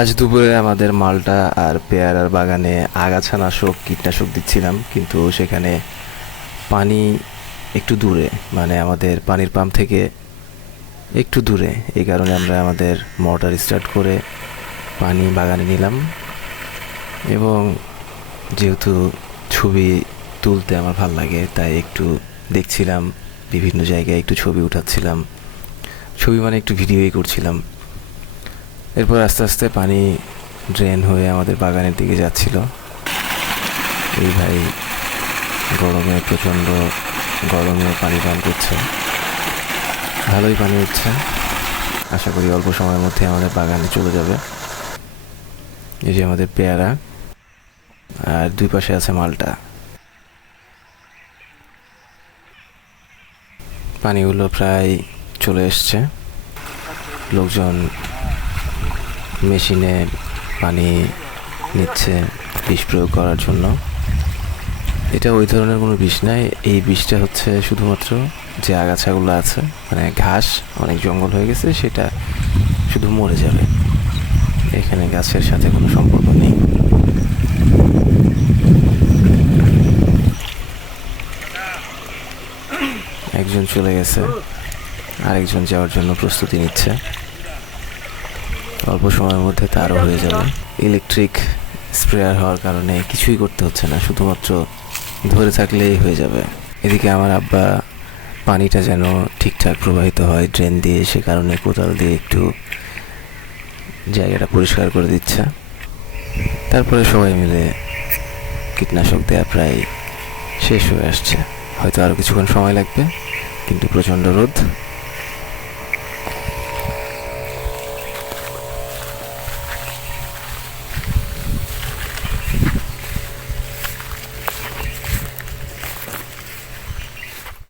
আজ দুপুরে আমাদের মালটা আর পেয়ারার বাগানে আগাছা নাশক কীটনাশক দিচ্ছিলাম, কিন্তু সেখানে পানি একটু দূরে মানে আমাদের পানির পাম্প থেকে একটু দূরে। এই কারণে আমরা আমাদের মোটর স্টার্ট করে পানি বাগানে নিলাম এবং যেহেতু ছবি তুলতে আমার ভালো লাগে, তাই একটু দেখছিলাম, বিভিন্ন জায়গায় একটু ছবি উঠাচ্ছিলাম। ছবি মানে একটু ভিডিওই করছিলাম। এরপর আস্তে আস্তে পানি ড্রেন হয়ে আমাদের বাগানের দিকে যাচ্ছিল। এই ভাই গরমে প্রচণ্ড গরমে পানি পান করছে। ভালোই পানি উঠছে আশা করি অল্প সময়ের মধ্যে আমাদের বাগানে চলে যাবে। এই যে আমাদের পেয়ারা, আর দুই পাশে আছে মালটা। পানিগুলো প্রায় চলে এসছে। লোকজন মেশিনে পানি নিচ্ছে, বিষ প্রয়োগ করার জন্য। এটা ওই ধরনের কোনো বিষ নাই। এই বিষটা হচ্ছে শুধুমাত্র যে আগাছাগুলো আছে মানে ঘাস, অনেক জঙ্গল হয়ে গেছে, সেটা শুধু মরে যাবে। এখানে গাছের সাথে কোনো সম্পর্ক নেই। একজন চলে গেছে, আরেকজন যাওয়ার জন্য প্রস্তুতি নিচ্ছে। অল্প সময়ের মধ্যে তারও হয়ে যাবে। ইলেকট্রিক স্প্রেয়ার হওয়ার কারণে কিছুই করতে হচ্ছে না, শুধুমাত্র ধরে থাকলেই হয়ে যাবে। এদিকে আমার আব্বা পানিটা যেন ঠিকঠাক প্রবাহিত হয় ড্রেন দিয়ে সে কারণে কোদাল দিয়ে একটু জায়গাটা পরিষ্কার করে দিচ্ছে। তারপরে সবাই মিলে কীটনাশক দেওয়া প্রায় শেষ হয়ে আসছে। হয়তো আরও কিছুক্ষণ সময় লাগবে, কিন্তু প্রচণ্ড রোদ।